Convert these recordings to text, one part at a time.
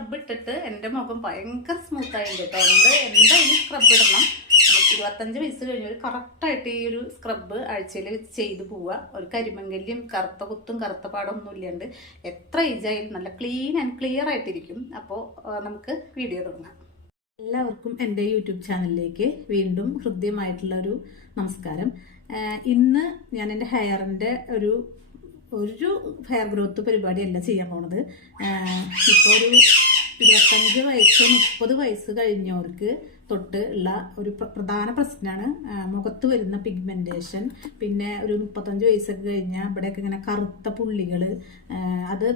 Scrub ഇട്ടിട്ട് എൻ്റെ മുഖം ഭയങ്കര സ്മൂത്ത് ആയിട്ടുണ്ട് കേട്ടോ. നമ്മൾ എന്തായാലും സ്ക്രബ് ഇടണം. നമുക്ക് 25 വയസ്സ് കഴിഞ്ഞ ഒരു കറക്റ്റായിട്ട് ഈ ഒരു സ്ക്രബ് ആഴ്ചയിൽ ചെയ്ത് പോവുക. ഒരു കരിമങ്കല്യം കറുത്ത കുത്തും കറുത്ത പാടൊന്നും ഇല്ലാണ്ട് എത്ര ഏജായാലും നല്ല ക്ലീൻ ആൻഡ് ക്ലിയർ ആയിട്ടിരിക്കും. അപ്പോൾ നമുക്ക് വീഡിയോ തുടങ്ങാം. എല്ലാവർക്കും എൻ്റെ യൂട്യൂബ് ചാനലിലേക്ക് വീണ്ടും ഹൃദ്യമായിട്ടുള്ളൊരു നമസ്കാരം. ഇന്ന് ഞാൻ എൻ്റെ ഹെയറിൻ്റെ ഒരു ഹെയർ ഗ്രോത്ത് പരിപാടിയല്ല ചെയ്യാൻ പോണത്. ഇപ്പോൾ ഒരു 25 വയസ്സ് 30 വയസ്സ് കഴിഞ്ഞവർക്ക് തൊട്ട് ഉള്ള ഒരു പ്രധാന പ്രശ്നമാണ് മുഖത്ത് വരുന്ന പിഗ്മെൻറ്റേഷൻ. പിന്നെ ഒരു 35 വയസ്സൊക്കെ കഴിഞ്ഞാൽ ഇവിടെയൊക്കെ ഇങ്ങനെ കറുത്ത പുള്ളികൾ, അത്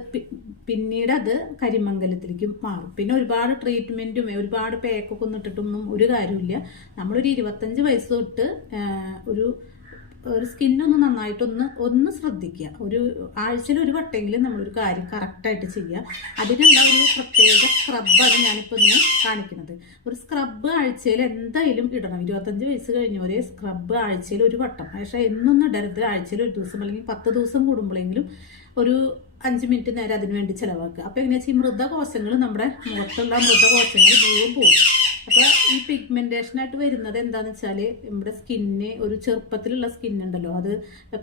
പിന്നീട് അത് കരിമംഗലത്തിലേക്ക് മാറും. പിന്നെ ഒരുപാട് ട്രീറ്റ്മെൻറ്റും ഒരുപാട് പേക്കൊക്കെ ഒന്നും ഇട്ടിട്ടൊന്നും ഒരു കാര്യമില്ല. നമ്മളൊരു 25 വയസ്സ് തൊട്ട് ഒരു സ്കിന്നൊന്ന് നന്നായിട്ടൊന്ന് ശ്രദ്ധിക്കുക. ഒരു ആഴ്ചയിൽ ഒരു വട്ടെങ്കിലും നമ്മളൊരു കാര്യം കറക്റ്റായിട്ട് ചെയ്യുക. അതിനുള്ള ഒരു പ്രത്യേക സ്ക്രബാണ് ഞാനിപ്പോൾ ഇന്ന് കാണിക്കുന്നത്. ഒരു സ്ക്രബ് ആഴ്ചയിൽ എന്തായാലും ഇടണം. 25 വയസ്സ് കഴിഞ്ഞവരെ സ്ക്രബ് ആഴ്ചയിൽ ഒരു വട്ടം, പക്ഷേ എന്നൊന്നും ഇടരുത്. ആഴ്ചയിൽ ഒരു ദിവസം അല്ലെങ്കിൽ 10 ദിവസം കൂടുമ്പോഴെങ്കിലും ഒരു 5 മിനിറ്റ് നേരം അതിന് വേണ്ടി ചിലവാക്കുക. അപ്പോൾ എങ്ങനെയാ വെച്ചാൽ ഈ മൃതകോശങ്ങൾ, നമ്മുടെ മുഖത്തുള്ള മൃതകോശങ്ങൾ മുഴുവൻ പോകും. അപ്പോൾ ഈ പിഗ്മെന്റേഷനായിട്ട് വരുന്നത് എന്താണെന്ന് വെച്ചാൽ നമ്മുടെ സ്കിന്ന്, ഒരു ചെറുപ്പത്തിലുള്ള സ്കിന്നുണ്ടല്ലോ, അത്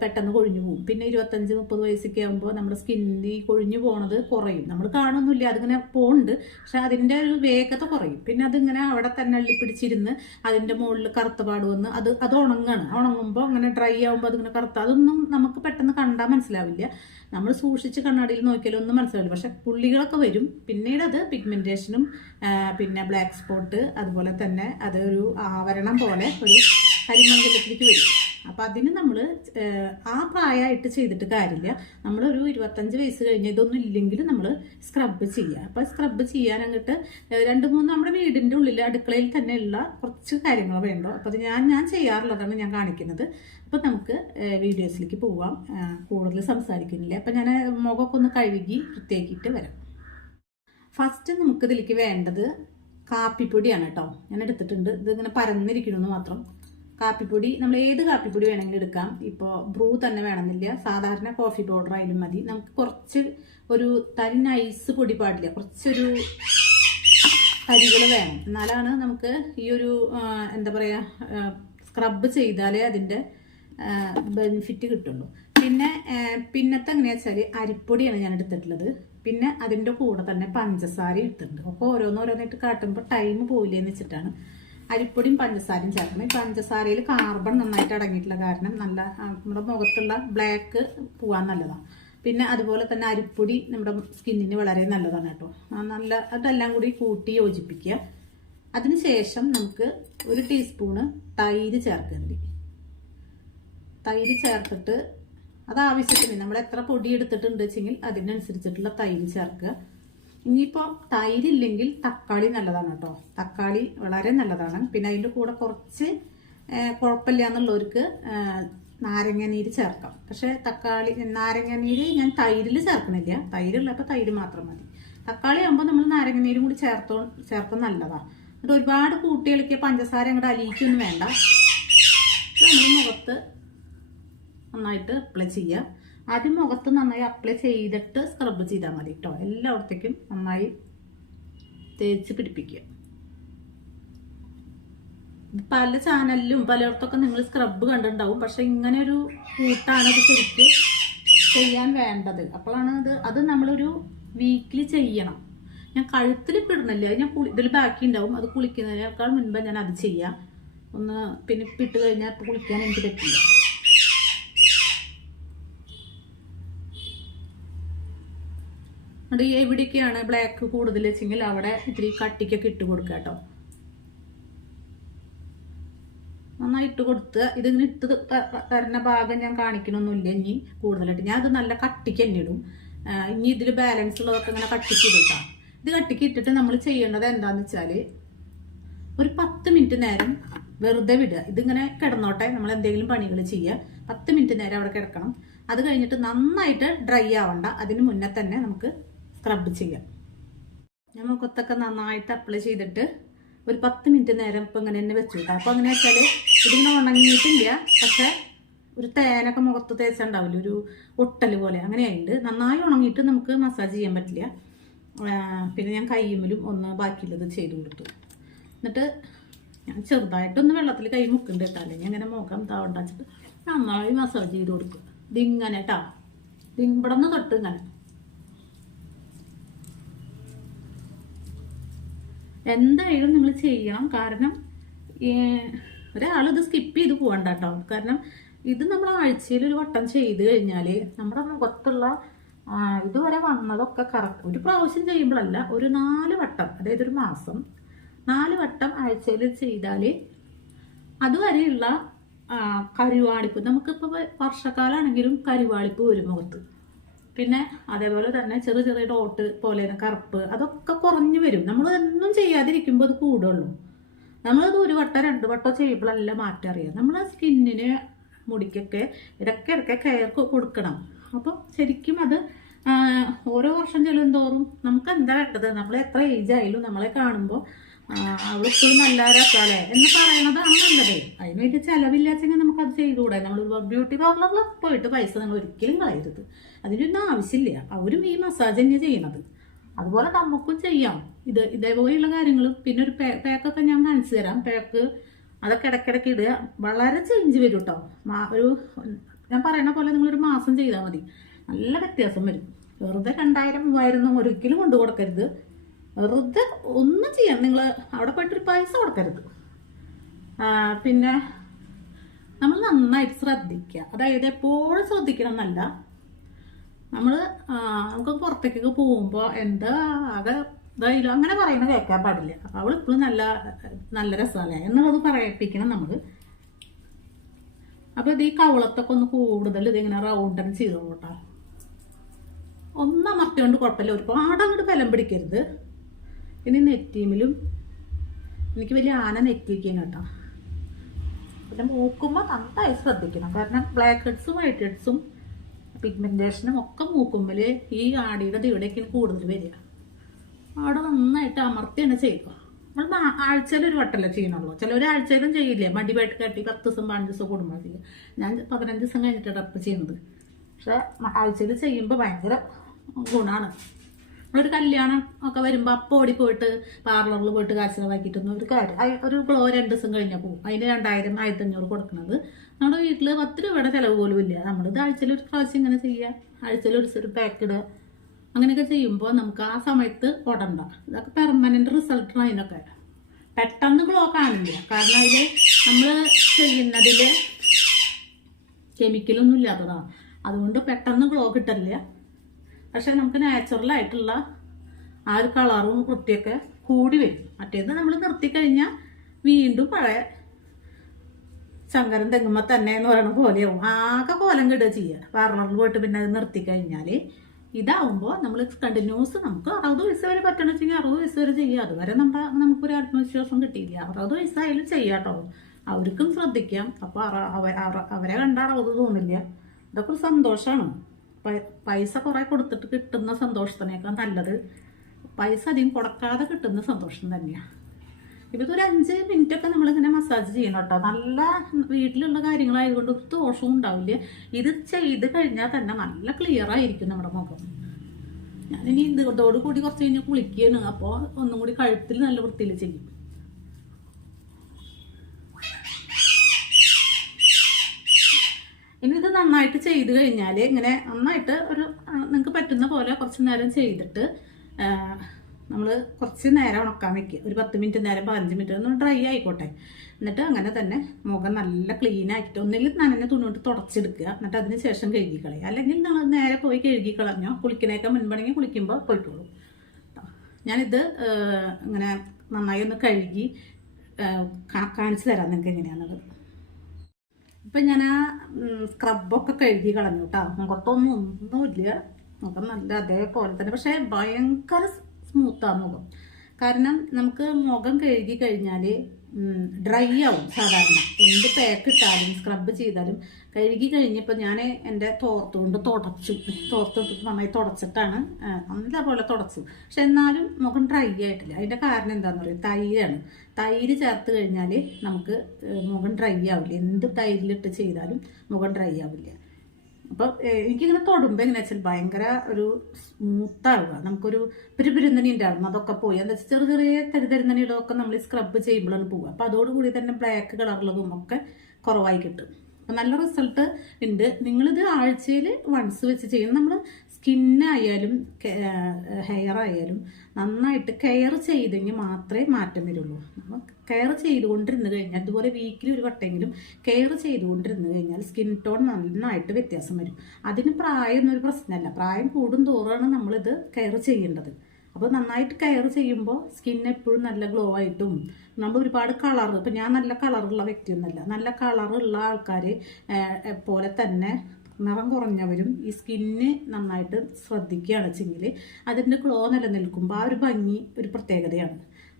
പെട്ടെന്ന് കൊഴിഞ്ഞു പോകും. പിന്നെ 25-30 വയസ്സൊക്കെ ആകുമ്പോൾ നമ്മുടെ സ്കിന്നിൽ കൊഴിഞ്ഞു പോണത് കുറയും. നമ്മൾ കാണുന്നില്ല, അതിങ്ങനെ പോകുന്നുണ്ട്, പക്ഷെ അതിൻ്റെ ഒരു വേഗത കുറയും. പിന്നെ അതിങ്ങനെ അവിടെ തന്നെ അള്ളിപ്പിടിച്ചിരുന്ന് അതിൻ്റെ മുകളിൽ കറുത്ത പാട് വന്ന് അത് ഉണങ്ങുമ്പോൾ അങ്ങനെ ഡ്രൈ ആകുമ്പോൾ അതിങ്ങനെ കറുത്ത, അതൊന്നും നമുക്ക് പെട്ടെന്ന് കണ്ടാൽ മനസ്സിലാവില്ല. നമ്മൾ സൂക്ഷിച്ച് കണ്ണാടിയിൽ നോക്കിയാലും ഒന്നും മനസ്സിലാവില്ല. പക്ഷെ പുള്ളികളൊക്കെ വരും. പിന്നീട് അത് പിഗ്മെന്റേഷനും പിന്നെ ബ്ലാക്ക് സ്പോട്ട്, അതുപോലെ തന്നെ അതൊരു ആവരണം പോലെ ഒരു കരിമംഗലത്തിലേക്ക് വരും. അപ്പം അതിന് നമ്മൾ ആ പ്രായമായിട്ട് ചെയ്തിട്ട് കാര്യമില്ല. നമ്മളൊരു 25 വയസ്സ് കഴിഞ്ഞ് ഇതൊന്നും ഇല്ലെങ്കിലും നമ്മൾ സ്ക്രബ് ചെയ്യുക. അപ്പം സ്ക്രബ് ചെയ്യാൻ അങ്ങോട്ട് 2-3 നമ്മുടെ വീടിൻ്റെ ഉള്ളിൽ അടുക്കളയിൽ തന്നെയുള്ള കുറച്ച് കാര്യങ്ങൾ വേണ്ടോ. അപ്പം അത് ഞാൻ ചെയ്യാറുള്ളതാണ് ഞാൻ കാണിക്കുന്നത്. അപ്പം നമുക്ക് വീഡിയോസിലേക്ക് പോവാം. കൂടുതൽ സംസാരിക്കുന്നില്ല. അപ്പം ഞാൻ മുഖമൊക്കെ ഒന്ന് കഴുകി വൃത്തിയാക്കിയിട്ട് വരാം. ഫസ്റ്റ് നമുക്ക് ഇതിലേക്ക് വേണ്ടത് കാപ്പിപ്പൊടിയാണ് കേട്ടോ. ഞാൻ എടുത്തിട്ടുണ്ട്. ഇതിങ്ങനെ പരന്നിരിക്കണമെന്ന് മാത്രം. കാപ്പിപ്പൊടി നമ്മൾ ഏത് കാപ്പിപ്പൊടി വേണമെങ്കിലും എടുക്കാം. ഇപ്പോൾ ബ്രൂ തന്നെ വേണമെന്നില്ല, സാധാരണ കോഫി പൗഡർ ആയാലും മതി. നമുക്ക് കുറച്ച് ഒരു തരി നൈസ് പൊടി പാടില്ല, കുറച്ചൊരു തരികൾ വേണം. എന്നാലാണ് നമുക്ക് ഈ ഒരു എന്താ പറയുക, സ്ക്രബ് ചെയ്താലേ അതിൻ്റെ ബെനിഫിറ്റ് കിട്ടുള്ളൂ. പിന്നത്തെ എങ്ങനെയാ വെച്ചാൽ അരിപ്പൊടിയാണ് ഞാൻ എടുത്തിട്ടുള്ളത്. പിന്നെ അതിൻ്റെ കൂടെ തന്നെ പഞ്ചസാര ഇട്ടിട്ടുണ്ട്. അപ്പോൾ ഓരോന്നോരോന്നായിട്ട് കാട്ടുമ്പോൾ ടൈം പോയില്ലേന്ന് വെച്ചിട്ടാണ് അരിപ്പൊടിയും പഞ്ചസാരയും ചേർക്കണം. ഈ പഞ്ചസാരയിൽ കാർബൺ നന്നായിട്ട് അടങ്ങിയിട്ടുള്ള കാരണം നല്ല നമ്മുടെ മുഖത്തുള്ള ബ്ലാക്ക് പോകാൻ നല്ലതാണ്. പിന്നെ അതുപോലെ തന്നെ അരിപ്പൊടി നമ്മുടെ സ്കിന്നിന് വളരെ നല്ലതാണ് കേട്ടോ. അതെല്ലാം കൂടി കൂട്ടി യോജിപ്പിക്കുക. അതിനുശേഷം നമുക്ക് 1 ടീസ്പൂണ് തൈര് ചേർക്കുന്നുണ്ട്. തൈര് ചേർത്തിട്ട് അത് ആവശ്യത്തിന് നമ്മൾ എത്ര പൊടി എടുത്തിട്ടുണ്ട് വെച്ചെങ്കിൽ അതിനനുസരിച്ചിട്ടുള്ള തൈര് ചേർക്കുക. ഇനിയിപ്പോൾ തൈരില്ലെങ്കിൽ തക്കാളി നല്ലതാണ് കേട്ടോ. തക്കാളി വളരെ നല്ലതാണ്. പിന്നെ അതിൻ്റെ കൂടെ കുറച്ച് കുഴപ്പമില്ല എന്നുള്ളവർക്ക് നാരങ്ങാനീര് ചേർക്കാം. പക്ഷേ നാരങ്ങാനീര് ഞാൻ തൈരിൽ ചേർക്കണില്ല. തൈരുള്ളപ്പോൾ തൈര് മാത്രം മതി. തക്കാളി ആകുമ്പോൾ നമ്മൾ നാരങ്ങാനീരും കൂടി ചേർത്ത് നല്ലതാണ്. എന്നിട്ട് ഒരുപാട് കൂട്ടികളിക്ക് പഞ്ചസാര അങ്ങോട്ട് അലിയിക്കൊന്നും വേണ്ട. നമ്മൾ മുഖത്ത് നന്നായിട്ട് അപ്ലൈ ചെയ്യുക. ആദ്യം മുഖത്ത് നന്നായി അപ്ലൈ ചെയ്തിട്ട് സ്ക്രബ് ചെയ്താൽ മതി കേട്ടോ. എല്ലായിടത്തേക്കും നന്നായി തേച്ച് പിടിപ്പിക്കുക. പല ചാനലിലും പലയിടത്തൊക്കെ നിങ്ങൾ സ്ക്രബ് കണ്ടിട്ടുണ്ടാവും. പക്ഷെ ഇങ്ങനെ ഒരു കൂട്ടാണ് ഇത് ശരിക്ക് ചെയ്യാൻ വേണ്ടത്. അപ്പോഴാണ് അത് നമ്മളൊരു വീക്കിലി ചെയ്യണം. ഞാൻ കഴുത്തിൽ ഇപ്പിടുന്നില്ല, ഞാൻ ഇതിൽ ബാക്കി ഉണ്ടാവും. അത് കുളിക്കുന്നതിനേക്കാൾ മുൻപ് ഞാൻ അത് ചെയ്യാം. പിന്നെ ഇപ്പിട്ട് കഴിഞ്ഞാൽ ഇപ്പോൾ കുളിക്കാൻ എനിക്ക് പറ്റില്ല. അത് എവിടേക്കാണ് ബ്ലാക്ക് കൂടുതൽ വെച്ചെങ്കിൽ അവിടെ ഇത്തിരി കട്ടിക്കൊക്കെ ഇട്ട് കൊടുക്കുക കേട്ടോ. നന്നായി ഇട്ട് കൊടുത്ത് ഇതിങ്ങനെ ഇട്ട് തരുന്ന ഭാഗം ഞാൻ കാണിക്കണമൊന്നുമില്ല. ഇനി കൂടുതലായിട്ട് ഞാൻ അത് നല്ല കട്ടിക്ക് തന്നെ ഇടും. ഇനി ഇതിൽ ബാലൻസ് ഉള്ളതൊക്കെ ഇങ്ങനെ കട്ടിക്ക് ഇട്ടാം. ഇത് കട്ടിക്ക് ഇട്ടിട്ട് നമ്മൾ ചെയ്യേണ്ടത് എന്താണെന്ന് വെച്ചാൽ ഒരു 10 മിനിറ്റ് നേരം വെറുതെ വിടുക. ഇതിങ്ങനെ കിടന്നോട്ടെ, നമ്മൾ എന്തെങ്കിലും പണികൾ ചെയ്യുക. 10 മിനിറ്റ് നേരം അവിടെ കിടക്കണം. അത് കഴിഞ്ഞിട്ട് നന്നായിട്ട് ഡ്രൈ ആവണ്ട, അതിന് മുന്നേ തന്നെ നമുക്ക് സ്ക്രബ് ചെയ്യാം. ഞാൻ മുഖത്തൊക്കെ നന്നായിട്ട് അപ്ലൈ ചെയ്തിട്ട് ഒരു 10 മിനിറ്റ് നേരം ഇപ്പം ഇങ്ങനെ തന്നെ വെച്ചു കിട്ടാം. അപ്പോൾ അങ്ങനെ വെച്ചാൽ ഇതിങ്ങനെ ഉണങ്ങിയിട്ടില്ല, പക്ഷെ ഒരു തേനൊക്കെ മുഖത്ത് തേച്ചുണ്ടാവില്ല, ഒരു ഒട്ടൽ പോലെ അങ്ങനെയായിട്ട് നന്നായി ഉണങ്ങിയിട്ട് നമുക്ക് മസാജ് ചെയ്യാൻ പറ്റില്ല. പിന്നെ ഞാൻ കയ്യുമ്മലും ഒന്ന് ബാക്കിയുള്ളത് ചെയ്ത് കൊടുത്തു. എന്നിട്ട് ഞാൻ ചെറുതായിട്ടൊന്ന് വെള്ളത്തിൽ കൈ മുക്കുന്നുണ്ട് കേട്ടോ, അല്ലെങ്കിൽ അങ്ങനെ മുഖം താവണ്ടാച്ചിട്ട് നന്നായി മസാജ് ചെയ്ത് കൊടുക്കുക. ഇതിങ്ങനെ കേട്ടോ, ഇവിടെ നിന്ന് തൊട്ട് ഇങ്ങനെ. എന്തായാലും നിങ്ങൾ ചെയ്യണം. കാരണം ഒരാളിത് സ്കിപ്പ് ചെയ്ത് പോകണ്ട കേട്ടോ. കാരണം ഇത് നമ്മൾ ആഴ്ചയിൽ ഒരു വട്ടം ചെയ്ത് കഴിഞ്ഞാൽ നമ്മുടെ മുഖത്തുള്ള ഇതുവരെ വന്നതൊക്കെ കറക്റ്റ്. ഒരു പ്രാവശ്യം ചെയ്യുമ്പോഴല്ല, ഒരു 4 വട്ടം, അതായത് ഒരു മാസം 4 വട്ടം ആഴ്ചയിൽ ചെയ്താൽ അതുവരെയുള്ള കരുവാളിപ്പ്, നമുക്കിപ്പോൾ വർഷക്കാലാണെങ്കിലും കരുവാളിപ്പ് വരും മുഖത്ത്. പിന്നെ അതേപോലെ തന്നെ ചെറിയ ചെറിയ ഡോട്ട് പോലെ കറുപ്പ് അതൊക്കെ കുറഞ്ഞു വരും. നമ്മളതൊന്നും ചെയ്യാതിരിക്കുമ്പോൾ അത് കൂടുള്ളൂ. നമ്മളത് 1 വട്ടം 2 വട്ടം ചെയ്യുമ്പോഴല്ല മാറ്റം അറിയാം. നമ്മൾ സ്കിന്നിന് മുടിക്കൊക്കെ ഇടയ്ക്കിടയ്ക്ക് കെയർ കൊടുക്കണം. അപ്പം ശരിക്കും അത് ഓരോ വർഷം ചെല്ലും തോറും നമുക്ക് എന്താ വേണ്ടത്, നമ്മൾ എത്ര ഏജ് ആയാലും നമ്മളെ കാണുമ്പോൾ അവളിപ്പോഴും നല്ല രസാലേ എന്ന് പറയണതാണ് നല്ലത്. അതിന് വേണ്ടി ചിലവില്ലാച്ചെങ്കിൽ നമുക്കത് ചെയ്തുകൂടെ. നമ്മൾ ബ്യൂട്ടി പാർലറിൽ പോയിട്ട് പൈസ നിങ്ങൾ ഒരിക്കലും കളയരുത്. അതിനൊന്നും ആവശ്യമില്ല. അവരും ഈ മസാജ് തന്നെ ചെയ്യണത്. അതുപോലെ നമുക്കും ചെയ്യാം ഇതേപോലെയുള്ള കാര്യങ്ങളും. പിന്നെ ഒരു പാക്കൊക്കെ ഞാൻ കാണിച്ചു തരാം. പാക്ക് അതൊക്കെ ഇടയ്ക്കിടയ്ക്ക് ഇടുക. വളരെ ചേഞ്ച് വരും കേട്ടോ. ഒരു ഞാൻ പറയണ പോലെ നിങ്ങളൊരു മാസം ചെയ്താൽ മതി, നല്ല വ്യത്യാസം വരും. വെറുതെ 2000-3000 ഒരിക്കലും കൊണ്ടു കൊടുക്കരുത്. വെറുതെ ഒന്നും ചെയ്യാം. നിങ്ങൾ അവിടെ പോയിട്ടൊരു പൈസ കൊടുക്കരുത്. പിന്നെ നമ്മൾ നന്നായിട്ട് ശ്രദ്ധിക്കുക. അതായത് എപ്പോഴും ശ്രദ്ധിക്കണം എന്നല്ല, നമ്മൾ നമുക്ക് പുറത്തേക്കൊക്കെ പോകുമ്പോൾ എന്താ ആകെ ഇതായില്ലോ അങ്ങനെ പറയുന്നത് കേൾക്കാൻ പാടില്ല. അപ്പം അവൾ ഇപ്പോഴും നല്ല രസമല്ലേ എന്നുള്ളത് പറയിപ്പിക്കണം നമ്മൾ. അപ്പോൾ ഇത് ഈ കവളത്തൊക്കെ ഒന്ന് കൂടുതൽ ഇതിങ്ങനെ റൗണ്ടൻ ചെയ്തോളൂ കേട്ടോ. ഒന്നമർത്തിക്കൊണ്ട് കുഴപ്പമില്ല, ഒരുപാട് അങ്ങോട്ട് ബലം പിടിക്കരുത്. പിന്നെ നെറ്റീമിലും എനിക്ക് വലിയ ആന നെറ്റി വയ്ക്കണം കേട്ടോ. പിന്നെ മൂക്കുമ്പോൾ നന്നായി ശ്രദ്ധിക്കണം. കാരണം ബ്ലാക്ക് ഹെഡ്സും വൈറ്റ് ഹെഡ്സും പിഗ്മെൻറ്റേഷനും ഒക്കെ മൂക്കുമ്പോൾ ഈ ആടിയുടെ ഇവിടേക്കാണ് കൂടുതൽ വരിക. അവിടെ നന്നായിട്ട് അമർത്തി തന്നെ ചെയ്യുക. നമ്മൾ ആഴ്ചയിൽ ഒരു വട്ടമല്ലേ ചെയ്യണുള്ളൂ. ചിലവർ ആഴ്ചയിലും ചെയ്യില്ലേ, മടിപായിട്ട് കെട്ടി 10 ദിവസം 15 ദിവസം കൂടുമ്പോൾ ചെയ്യുക. ഞാൻ 15 ദിവസം കഴിഞ്ഞിട്ടാണ് അപ്പം ചെയ്യുന്നത്. പക്ഷെ ആഴ്ചയിൽ ചെയ്യുമ്പോൾ ഭയങ്കര ഗുണമാണ്. നമ്മളൊരു കല്യാണം ഒക്കെ വരുമ്പോൾ അപ്പം ഓടിപ്പോയിട്ട് പാർലറിൽ പോയിട്ട് കാശ് ചിലവാക്കിയിട്ടൊന്നും ഒരു കാര്യം. ഒരു ഗ്ലോ 2 ദിവസം കഴിഞ്ഞാൽ പോകും. അതിന് 2000 1500 കൊടുക്കുന്നത്. നമ്മുടെ വീട്ടിൽ 10 രൂപയുടെ ചിലവ് പോലും ഇല്ല. നമ്മളിത് ആഴ്ചയിൽ ഒരു പ്രാവശ്യം ഇങ്ങനെ ചെയ്യുക, ആഴ്ചയിൽ ഒരു പാക്ക് ഇടുക. അങ്ങനെയൊക്കെ ചെയ്യുമ്പോൾ നമുക്ക് ആ സമയത്ത് ഓടണ്ട. ഇതൊക്കെ പെർമനന്റ് റിസൾട്ടാണ്. അതിനൊക്കെ പെട്ടെന്ന് ഗ്ലോ കാണില്ല. കാരണം അതിൽ നമ്മൾ ചെയ്യുന്നതിൽ കെമിക്കലൊന്നും ഇല്ലാത്തതാണ്. അതുകൊണ്ട് പെട്ടെന്ന് ഗ്ലോ കിട്ടില്ല. പക്ഷെ നമുക്ക് നാച്ചുറലായിട്ടുള്ള ആ ഒരു കളറും വൃത്തിയൊക്കെ കൂടി വരും. മറ്റേത് നമ്മൾ നിർത്തിക്കഴിഞ്ഞാൽ വീണ്ടും പഴയ ശങ്കരൻ തെങ്ങുമ്പോൾ തന്നെ എന്ന് പറയുന്ന പോലെയാവും. ആകെ കോലം കിടുക ചെയ്യുക പാർലറിൽ പോയിട്ട്. പിന്നെ അത് നിർത്തിക്കഴിഞ്ഞാൽ ഇതാവുമ്പോൾ നമ്മൾ കണ്ടിന്യൂസ് നമുക്ക് 60 വയസ്സ് വരെ പറ്റണമെന്ന് വെച്ചെങ്കിൽ 60 വയസ്സ് വരെ ചെയ്യുക. അതുവരെ നമുക്കൊരു ആത്മവിശ്വാസം കിട്ടിയില്ല. 60 വയസ്സായാലും ചെയ്യാം കേട്ടോ. അവർക്കും ശ്രദ്ധിക്കാം. അപ്പോൾ അവരെ കണ്ടാൽ 60 തോന്നില്ല. ഇതൊക്കെ ഒരു സന്തോഷമാണ്. പൈസ കുറേ കൊടുത്തിട്ട് കിട്ടുന്ന സന്തോഷത്തിനേക്കാൾ നല്ലത് പൈസ അധികം കൊടുക്കാതെ കിട്ടുന്ന സന്തോഷം തന്നെയാണ്. ഇപ്പോൾ ഇതൊരു 5 മിനിറ്റൊക്കെ നമ്മളിങ്ങനെ മസാജ് ചെയ്യണം കേട്ടോ. നല്ല വീട്ടിലുള്ള കാര്യങ്ങളായതുകൊണ്ട് ഒരു ദോഷവും ഉണ്ടാവില്ല. ഇത് ചെയ്ത് കഴിഞ്ഞാൽ തന്നെ നല്ല ക്ലിയർ ആയിരിക്കും നമ്മുടെ മുഖം. ഞാനിനി ഇതോട് കൂടി കുറച്ച് കഴിഞ്ഞാൽ കുളിക്കുകയാണ്. അപ്പോൾ ഒന്നും കൂടി കഴുത്തിൽ നല്ല വൃത്തിയിൽ ചെയ്യും. ഇനി ഇത് നന്നായിട്ട് ചെയ്ത് കഴിഞ്ഞാൽ ഇങ്ങനെ നന്നായിട്ട് ഒരു നിങ്ങൾക്ക് പറ്റുന്ന പോലെ കുറച്ച് നേരം ചെയ്തിട്ട് നമ്മൾ കുറച്ച് നേരം ഉണക്കാൻ വെക്കുക. ഒരു 10 മിനിറ്റ് നേരം 15 മിനിറ്റ് ഒന്ന് ഡ്രൈ ആയിക്കോട്ടെ. എന്നിട്ട് അങ്ങനെ തന്നെ മുഖം നല്ല ക്ലീൻ ആക്കിയിട്ട് ഒന്നെങ്കിൽ നനഞ്ഞ തുണി കൊണ്ട് തുടച്ചെടുക്കുക. എന്നിട്ട് അതിന് ശേഷം കഴുകിക്കളയുക. അല്ലെങ്കിൽ നിങ്ങൾ നേരെ പോയി കഴുകിക്കളഞ്ഞോ, കുളിക്കണേക്കെ മുൻപണെങ്കിൽ കുളിക്കുമ്പോൾ പോയിക്കോളൂ. ഞാനിത് ഇങ്ങനെ നന്നായി ഒന്ന് കഴുകി കാണിച്ചു തരാം നിങ്ങൾക്ക് എങ്ങനെയാണുള്ളത്. ഇപ്പം ഞാൻ ആ സ്ക്രബൊക്കെ കഴുകി കളഞ്ഞു കേട്ടോ. മുഖത്തൊന്നുമില്ല, മുഖം നല്ല അതേപോലെ തന്നെ. പക്ഷേ ഭയങ്കര സ്മൂത്താണ് മുഖം. കാരണം നമുക്ക് മുഖം കഴുകി കഴിഞ്ഞാൽ ഡ്രൈ ആവും. സാധാരണ എന്ത് പാക്ക് ഇട്ടാലും സ്ക്രബ് ചെയ്താലും കഴുകി കഴിഞ്ഞപ്പോൾ ഞാൻ എൻ്റെ തോർത്തുകൊണ്ട് തോർത്തിട്ട് നന്നായി തുടച്ചിട്ടാണ് നല്ലപോലെ തുടച്ചത്. പക്ഷെ എന്നാലും മുഖം ഡ്രൈ ആയിട്ടില്ല. അതിൻ്റെ കാരണം എന്താണെന്ന് പറയുക, തൈരാണ്. തൈര് ചേർത്ത് കഴിഞ്ഞാൽ നമുക്ക് മുഖം ഡ്രൈ ആവില്ല. എന്ത് തൈരിലിട്ട് ചെയ്താലും മുഖം ഡ്രൈ ആവില്ല. അപ്പോൾ എനിക്കിങ്ങനെ തൊടുമ്പോൾ എങ്ങനെ വെച്ചാൽ ഭയങ്കര ഒരു സ്മൂത്താവുക, നമുക്കൊരു പിരുപിരുന്നണി ഉണ്ടായിരുന്നു അതൊക്കെ പോയി. എന്താ വെച്ചാൽ ചെറിയ ചെറിയ തരിതരുന്നണികളൊക്കെ നമ്മൾ സ്ക്രബ് ചെയ്യുമ്പോഴാണ് പോവുക. അപ്പോൾ അതോടുകൂടി തന്നെ ബ്ലാക്ക് കളറുള്ളതും ഒക്കെ കുറവായി കിട്ടും. അപ്പം നല്ല റിസൾട്ട് ഉണ്ട്. നിങ്ങളിത് ആഴ്ചയിൽ വൺസ് വെച്ച് ചെയ്യും. നമ്മൾ സ്കിന്നായാലും ഹെയർ ആയാലും നന്നായിട്ട് കെയർ ചെയ്തെങ്കിൽ മാത്രമേ മാറ്റം വരുള്ളൂ. നമ്മൾ കെയർ ചെയ്തുകൊണ്ടിരുന്ന് കഴിഞ്ഞാൽ, അതുപോലെ വീക്കിലി ഒരു വട്ടെങ്കിലും കെയർ ചെയ്തുകൊണ്ടിരുന്ന് കഴിഞ്ഞാൽ സ്കിൻ ടോൺ നന്നായിട്ട് വ്യത്യാസം വരും. അതിന് പ്രായം എന്നൊരു പ്രശ്നമല്ല, പ്രായം കൂടും തോറാണ് നമ്മളിത് കെയർ ചെയ്യേണ്ടത്. അപ്പോൾ നന്നായിട്ട് കെയർ ചെയ്യുമ്പോൾ സ്കിൻ എപ്പോഴും നല്ല ഗ്ലോ ആയിട്ടും, നമ്മൾ ഒരുപാട് കളർ, ഇപ്പം ഞാൻ നല്ല കളറുള്ള വ്യക്തിയൊന്നുമല്ല, നല്ല കളറുള്ള ആൾക്കാർ പോലെ തന്നെ നിറം കുറഞ്ഞവരും ഈ സ്കിന്ന് നന്നായിട്ട് ശ്രദ്ധിക്കുകയാണ് വെച്ചെങ്കിൽ അതിൻ്റെ ഗ്ലോ നിലനിൽക്കുമ്പോൾ ആ ഒരു ഭംഗി ഒരു പ്രത്യേകതയാണ്.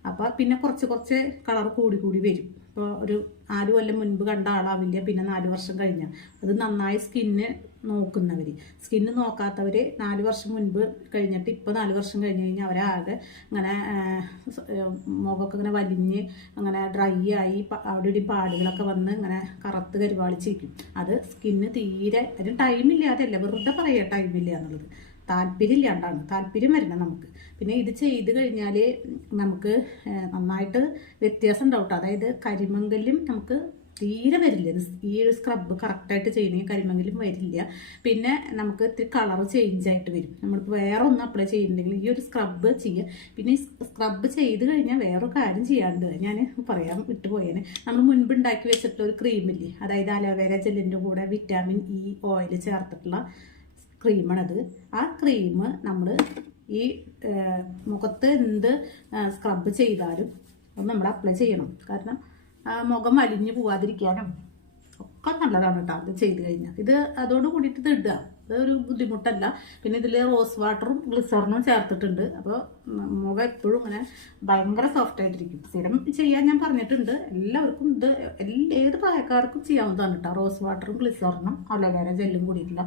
അപ്പോൾ പിന്നെ കുറച്ച് കുറച്ച് കളർ കൂടി കൂടി വരും. ഇപ്പോൾ ഒരു 4 കൊല്ലം മുൻപ് കണ്ട ആളാവില്ല പിന്നെ 4 വർഷം കഴിഞ്ഞാൽ. അത് നന്നായി സ്കിന്ന് നോക്കുന്നവർ. സ്കിന്ന് നോക്കാത്തവർ 4 വർഷം മുൻപ് കഴിഞ്ഞിട്ട് ഇപ്പോൾ 4 വർഷം കഴിഞ്ഞ് കഴിഞ്ഞാൽ അവരാകെ ഇങ്ങനെ മുഖമൊക്കെ ഇങ്ങനെ വലിഞ്ഞ് അങ്ങനെ ഡ്രൈ ആയി അവിടെ ഒരു പാടുകളൊക്കെ വന്ന് ഇങ്ങനെ കറുത്ത് കരുവാളിച്ചിരിക്കും. അത് സ്കിന്ന് തീരെ, അതിന് ടൈമില്ലാതല്ല, വെറുതെ പറയുക ടൈമില്ല എന്നുള്ളത്, താല്പര്യം ഇല്ലാണ്ടാണ്. താല്പര്യം വരണം നമുക്ക്. പിന്നെ ഇത് ചെയ്ത് കഴിഞ്ഞാൽ നമുക്ക് നന്നായിട്ട് വ്യത്യാസം ഉണ്ടാവും. അതായത് കരിമങ്കലും നമുക്ക് തീരെ വരില്ല. ഈ ഒരു സ്ക്രബ് കറക്റ്റായിട്ട് ചെയ്യണമെങ്കിൽ കരിമങ്കലും വരില്ല. പിന്നെ നമുക്ക് ഇത്തിരി കളർ ചേഞ്ച് ആയിട്ട് വരും. നമ്മളിപ്പോൾ വേറെ ഒന്നും അപ്ലൈ ചെയ്യുന്നുണ്ടെങ്കിൽ ഈ ഒരു സ്ക്രബ് ചെയ്യുക. പിന്നെ ഈ സ്ക്രബ് ചെയ്ത് കഴിഞ്ഞാൽ വേറൊരു കാര്യം ചെയ്യാണ്ട് ഞാൻ പറയാൻ വിട്ടുപോയേനെ. നമ്മൾ മുൻപ് ഉണ്ടാക്കി വെച്ചിട്ടുള്ള ഒരു ക്രീമില്ലേ, അതായത് അലോവേര ജെല്ലിൻ്റെ കൂടെ വിറ്റാമിൻ ഇ ഓയിൽ ചേർത്തിട്ടുള്ള ക്രീമാണത്. ആ ക്രീം നമ്മൾ ഈ മുഖത്ത് എന്ത് സ്ക്രബ് ചെയ്താലും അത് നമ്മൾ അപ്ലൈ ചെയ്യണം. കാരണം മുഖം വലിഞ്ഞു പോവാതിരിക്കാനും ഒക്കെ നല്ലതാണ് കേട്ടോ അത് ചെയ്ത് കഴിഞ്ഞാൽ. ഇത് അതോട് കൂടിയിട്ട് ഇത് ഇടുക, അതൊരു ബുദ്ധിമുട്ടല്ല. പിന്നെ ഇതിൽ റോസ് വാട്ടറും ഗ്ലിസറിനും ചേർത്തിട്ടുണ്ട്. അപ്പോൾ മുഖം എപ്പോഴും ഇങ്ങനെ ഭയങ്കര സോഫ്റ്റ് ആയിട്ടിരിക്കും. സ്ഥിരം ചെയ്യാൻ ഞാൻ പറഞ്ഞിട്ടുണ്ട്. എല്ലാവർക്കും ഇത് ഏത് പ്രായക്കാർക്കും ചെയ്യാവുന്നതാണ് കേട്ടോ. റോസ് വാട്ടറും ഗ്ലിസറിനും അലോവേര ജെല്ലും കൂടിയിട്ടുള്ള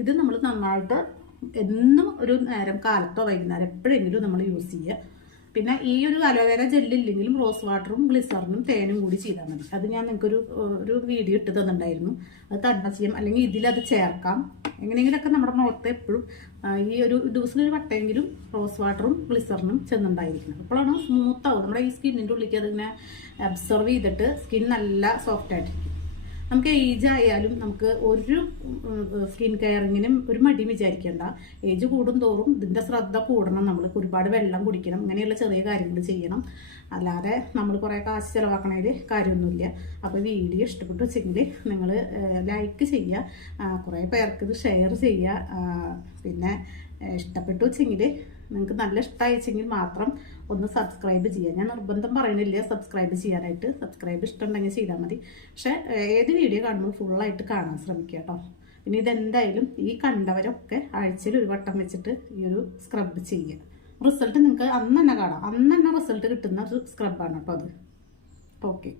ഇത് നമ്മൾ നന്നായിട്ട് എന്നും ഒരു നേരം കാലത്തോ വൈകുന്നേരം എപ്പോഴെങ്കിലും നമ്മൾ യൂസ് ചെയ്യുക. പിന്നെ ഈ ഒരു അലോവേര ജെല്ലില്ലെങ്കിലും റോസ് വാട്ടറും ഗ്ലിസറിനും തേനും കൂടി ചെയ്താൽ മതി. അത് ഞാൻ നിങ്ങൾക്കൊരു വീഡിയോ ഇട്ട് തന്നിട്ടുണ്ടായിരുന്നു. അത് തന്നെ ചെയ്യാം, അല്ലെങ്കിൽ ഇതിലത് ചേർക്കാം. എങ്ങനെയെങ്കിലൊക്കെ നമ്മുടെ മുഖത്ത് എപ്പോഴും ഈ ഒരു ദിവസത്തിൽ വട്ടെങ്കിലും റോസ് വാട്ടറും ഗ്ലിസറിനും ചെന്നുണ്ടായിരിക്കണം. അപ്പോഴാണ് സ്മൂത്ത് ആവും. നമ്മുടെ ഈ സ്കിന്നിൻ്റെ ഉള്ളിലേക്ക് അതിങ്ങനെ അബ്സർവ് ചെയ്തിട്ട് സ്കിൻ നല്ല സോഫ്റ്റ് ആയിട്ടിരിക്കും. നമുക്ക് ഏജ് ആയാലും നമുക്ക് ഒരു സ്കിൻ കെയറിങ്ങിനും ഒരു മടി വിചാരിക്കേണ്ട. ഏജ് കൂടും തോറും ഇതിൻ്റെ ശ്രദ്ധ കൂടണം. നമ്മൾ ഒരുപാട് വെള്ളം കുടിക്കണം, ഇങ്ങനെയുള്ള ചെറിയ കാര്യങ്ങൾ ചെയ്യണം. അല്ലാതെ നമ്മൾ കുറേ കാശ് ചിലവാക്കണതിൽ കാര്യമൊന്നുമില്ല. അപ്പോൾ വീഡിയോ ഇഷ്ടപ്പെട്ടു വെച്ചെങ്കിൽ നിങ്ങൾ ലൈക്ക് ചെയ്യുക, കുറേ പേർക്ക് ഇത് ഷെയർ ചെയ്യുക. പിന്നെ ഇഷ്ടപ്പെട്ടു വെച്ചെങ്കിൽ, നിങ്ങൾക്ക് നല്ല ഇഷ്ടമായിച്ചെങ്കിൽ മാത്രം ഒന്ന് സബ്സ്ക്രൈബ് ചെയ്യുക. ഞാൻ നിർബന്ധം പറയണില്ല സബ്സ്ക്രൈബ് ചെയ്യാനായിട്ട്. സബ്സ്ക്രൈബ് ഇഷ്ടമുണ്ടെങ്കിൽ ചെയ്താൽ മതി. പക്ഷേ ഏത് വീഡിയോ കാണുമ്പോൾ ഫുള്ളായിട്ട് കാണാൻ ശ്രമിക്കുക കേട്ടോ. പിന്നെ ഇതെന്തായാലും ഈ കണ്ടവരൊക്കെ ആഴ്ചയിൽ ഒരു വട്ടം വെച്ചിട്ട് ഈ ഒരു സ്ക്രബ് ചെയ്യുക. റിസൾട്ട് നിങ്ങൾക്ക് അന്ന് തന്നെ കാണാം. അന്ന് തന്നെ റിസൾട്ട് കിട്ടുന്ന ഒരു സ്ക്രബാണ് കേട്ടോ അത്. ഓക്കെ.